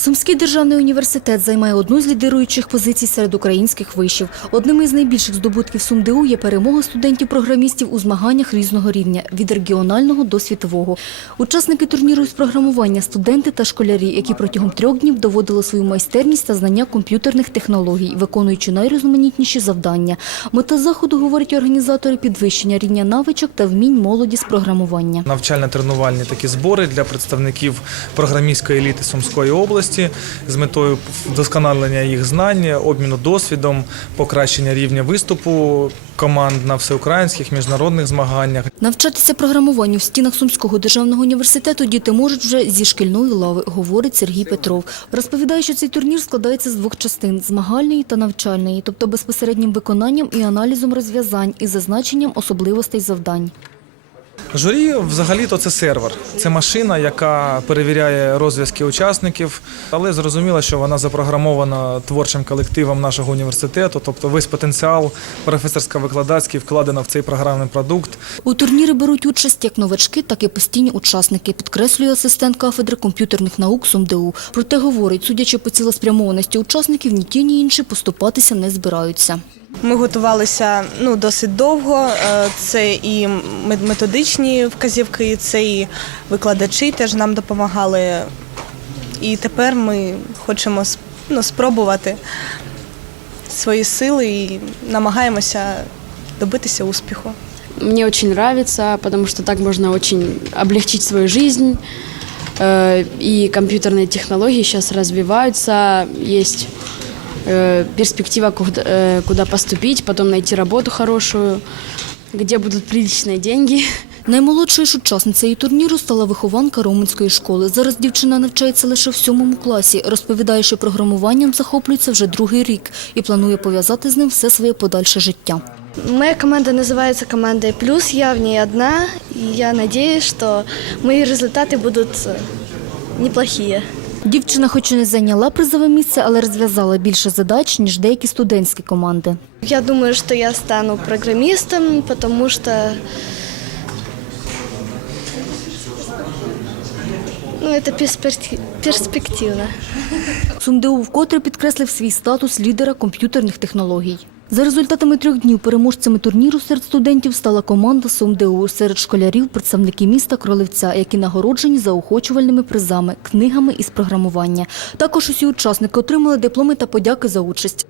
Сумський державний університет займає одну з лідируючих позицій серед українських вишів. Одним із найбільших здобутків СумДУ є перемога студентів-програмістів у змаганнях різного рівня від регіонального до світового. Учасники турніру з програмування студенти та школярі, які протягом трьох днів доводили свою майстерність та знання комп'ютерних технологій, виконуючи найрізноманітніші завдання. Мета заходу, говорять організатори, підвищення рівня навичок та вмінь молоді з програмування. навчально-тренувальні такі збори для представників програмістської еліти Сумської області з метою вдосконалення їх знань, обміну досвідом, покращення рівня виступу команд на всеукраїнських міжнародних змаганнях. Навчатися програмуванню в стінах Сумського державного університету діти можуть вже зі шкільної лави, говорить Сергій Петров. Розповідає, що цей турнір складається з двох частин – змагальної та навчальної, тобто безпосереднім виконанням і аналізом розв'язань із зазначенням особливостей завдань. Журі взагалі-то це сервер. Це машина, яка перевіряє розв'язки учасників, але зрозуміло, що вона запрограмована творчим колективом нашого університету, тобто весь потенціал професорсько-викладацький вкладено в цей програмний продукт. У турнірі беруть участь як новачки, так і постійні учасники, підкреслює асистент кафедри комп'ютерних наук СумДУ. Проте говорить, судячи по цілеспрямованості учасників, ні ті, ні інші поступатися не збираються. Ми готувалися ну досить довго. Е, Це і мет- методичні вказівки, це і викладачі теж нам допомагали. І тепер ми хочемо ну, спробувати свої сили і намагаємося добитися успіху. Мне очень нравится, потому что так можно очень облегчить свою жизнь. Э, И компьютерные технологии сейчас развиваются, есть э, перспектива, куда, э, куда поступить, потом найти работу хорошую, где будут приличные деньги. Наймолодшою ж учасницею турніру стала вихованка Роменської школи. Зараз дівчина навчається лише в сьомому класі. Розповідає, що програмуванням захоплюється вже другий рік і планує пов'язати з ним все своє подальше життя. Моя команда называется командой «Плюс», я в ней одна, и я надеюсь, что мои результаты будут э, неплохие. Дівчина хоч і не зайняла призове місце, але розв'язала більше задач, ніж деякі студентські команди. Я думаю, что я стану программистом, потому что ну, это перспектив- перспективно. СумДУ вкотре підкреслив свій статус лідера комп'ютерних технологій. За результатами трьох днів переможцями турніру серед студентів стала команда СумДУ. Серед школярів представники міста Кролевця, які нагороджені заохочувальними призами, книгами із програмування. Також усі учасники отримали дипломи та подяки за участь.